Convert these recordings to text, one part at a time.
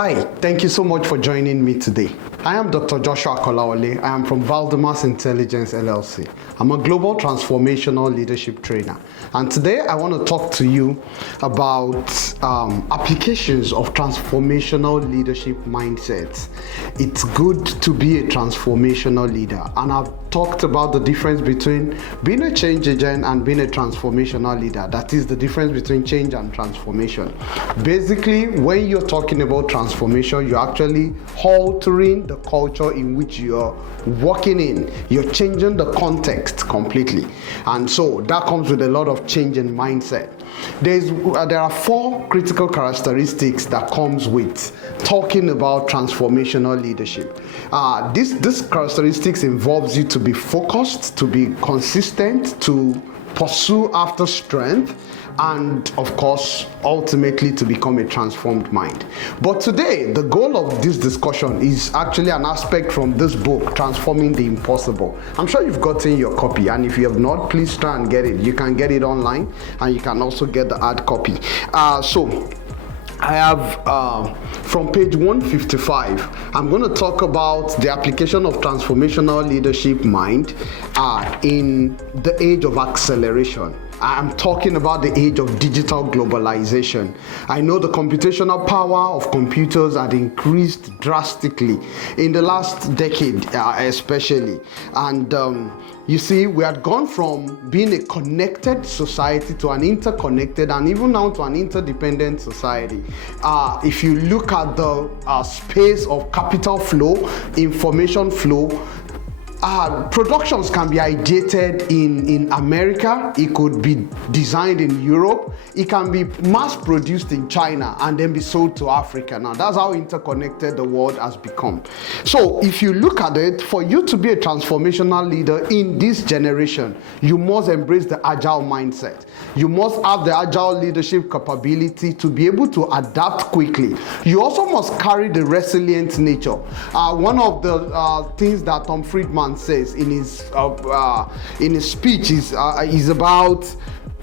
Hi, thank you so much for joining me today. I am Dr. Joshua Kolawole. I am from Valdymas Intelligence LLC. I'm a global transformational leadership trainer. And today I want to talk to you about applications of transformational leadership mindsets. It's good to be a transformational leader. And I've talked about the difference between being a change agent and being a transformational leader. That is the difference between change and transformation. Basically, when you're talking about transformation, you're actually altering the culture in which you're working in. You're changing the context completely. And so that comes with a lot of change in mindset. There are 4 critical characteristics that comes with talking about transformational leadership. This characteristics involves you to be focused, to be consistent, to pursue after strength, and of course, ultimately to become a transformed mind. But today, the goal of this discussion is actually an aspect from this book, Transforming the Impossible. I'm sure you've gotten your copy, and if you have not, please try and get it. You can get it online, and you can also get the hard copy. So I have from page 155, I'm going to talk about the application of transformational leadership mind in the age of acceleration. I'm talking about the age of digital globalization. I know the computational power of computers had increased drastically in the last decade, especially. And you see, we had gone from being a connected society to an interconnected and even now to an interdependent society. If you look at the space of capital flow, information flow, productions can be ideated in America, it could be designed in Europe, it can be mass produced in China and then be sold to Africa. Now that's how interconnected the world has become. So if you look at it, for you to be a transformational leader in this generation, you must embrace the agile mindset. You must have the agile leadership capability to be able to adapt quickly. You also must carry the resilient nature. One of the things that Tom Friedman says in his speech is about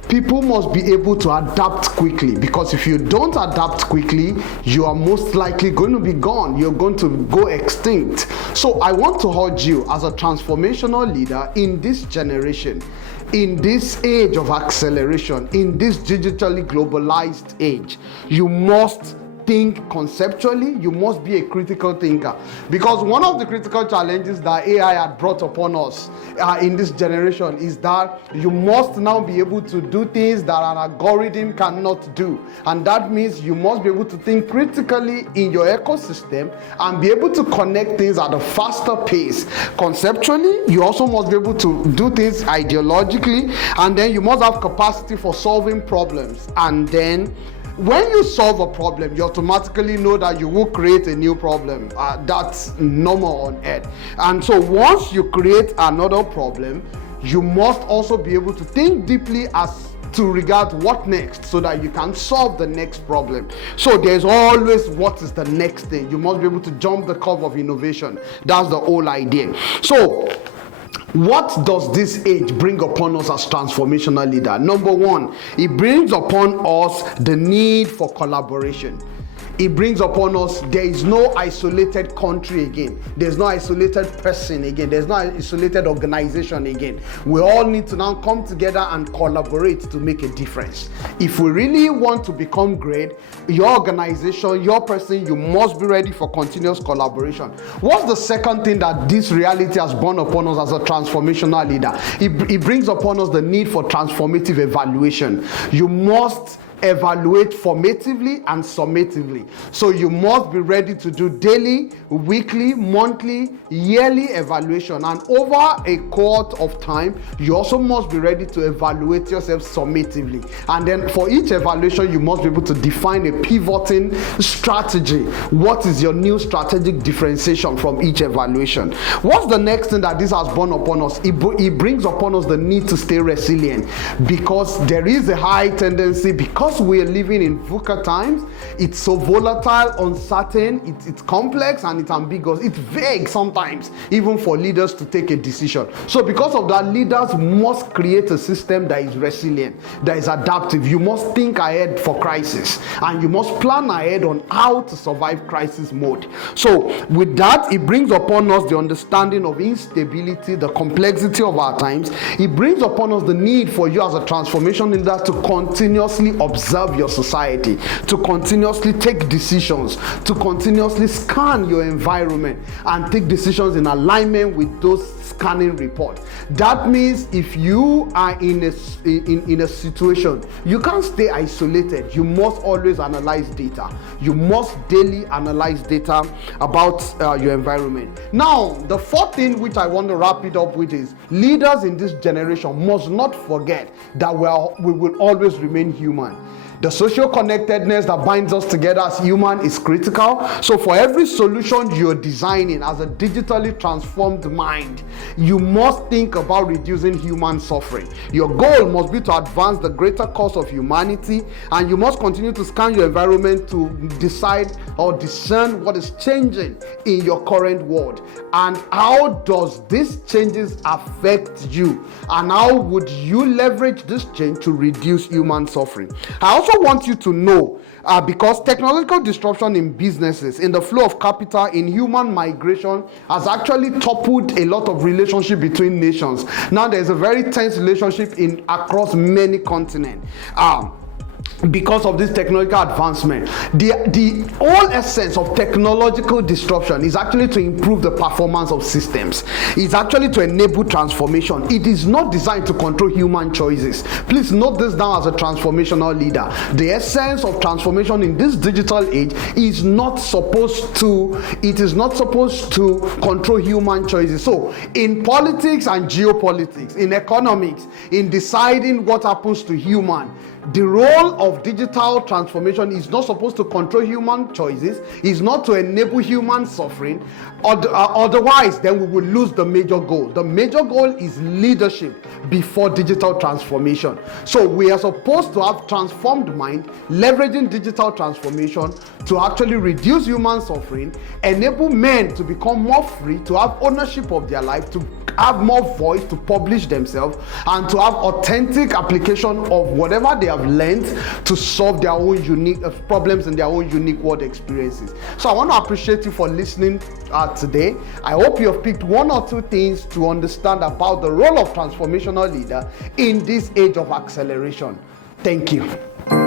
people must be able to adapt quickly, because if you don't adapt quickly, you are most likely going to be gone. You're going to go extinct. So I want to urge you as a transformational leader in this generation, in this age of acceleration, in this digitally globalized age, you must think conceptually. You must be a critical thinker, because one of the critical challenges that AI had brought upon us in this generation is that you must now be able to do things that an algorithm cannot do, and that means you must be able to think critically in your ecosystem and be able to connect things at a faster pace. Conceptually, you also must be able to do things ideologically, and then you must have capacity for solving problems. And then when you solve a problem, you automatically know that you will create a new problem. That's normal on earth. And so once you create another problem, you must also be able to think deeply as to regard what next, so that you can solve the next problem. So there's always what is the next thing. You must be able to jump the curve of innovation. That's the whole idea. So what does this age bring upon us as transformational leader? Number 1, it brings upon us the need for collaboration. It brings upon us, there is no isolated country again. There's no isolated person again. There's no isolated organization again. We all need to now come together and collaborate to make a difference. If we really want to become great, your organization, your person, you must be ready for continuous collaboration. What's the second thing that this reality has borne upon us as a transformational leader? It brings upon us the need for transformative evaluation. You must evaluate formatively and summatively. So you must be ready to do daily, weekly, monthly, yearly evaluation, and over a course of time, you also must be ready to evaluate yourself summatively. And then for each evaluation, you must be able to define a pivoting strategy. What is your new strategic differentiation from each evaluation? What's the next thing that this has borne upon us? It brings upon us the need to stay resilient, because there is a high tendency, because because we are living in VUCA times, it's so volatile, uncertain, it's complex, and it's ambiguous. It's vague sometimes, even for leaders to take a decision. So because of that, leaders must create a system that is resilient, that is adaptive. You must think ahead for crisis, and you must plan ahead on how to survive crisis mode. So with that, it brings upon us the understanding of instability, the complexity of our times. It brings upon us the need for you as a transformation leader to continuously observe your society, to continuously take decisions, to continuously scan your environment and take decisions in alignment with those scanning reports. That means if you are in a situation, you can't stay isolated. You must always analyze data. You must daily analyze data about your environment. Now, the fourth thing which I want to wrap it up with is leaders in this generation must not forget that we will always remain human. The social connectedness that binds us together as human is critical. So for every solution you're designing as a digitally transformed mind, you must think about reducing human suffering. Your goal must be to advance the greater cause of humanity, and you must continue to scan your environment to decide or discern what is changing in your current world, and how does these changes affect you, and how would you leverage this change to reduce human suffering. I also want you to know, because technological disruption in businesses, in the flow of capital, in human migration has actually toppled a lot of relationship between nations. Now there's a very tense relationship across many continents. Because of this technological advancement, the whole essence of technological disruption is actually to improve the performance of systems. It's actually to enable transformation. It is not designed to control human choices. Please note this down as a transformational leader. The essence of transformation in this digital age is not supposed to control human choices. So in politics and geopolitics, in economics, in deciding what happens to human, the role of digital transformation is not supposed to control human choices, is not to enable human suffering. Otherwise, then we will lose the major goal. The major goal is leadership before digital transformation. So we are supposed to have transformed mind, leveraging digital transformation to actually reduce human suffering, enable men to become more free, to have ownership of their life, to have more voice, to publish themselves, and to have authentic application of whatever they have learned to solve their own unique problems and their own unique world experiences. So I want to appreciate you for listening today. I hope you have picked one or two things to understand about the role of transformational leader in this age of acceleration. Thank you.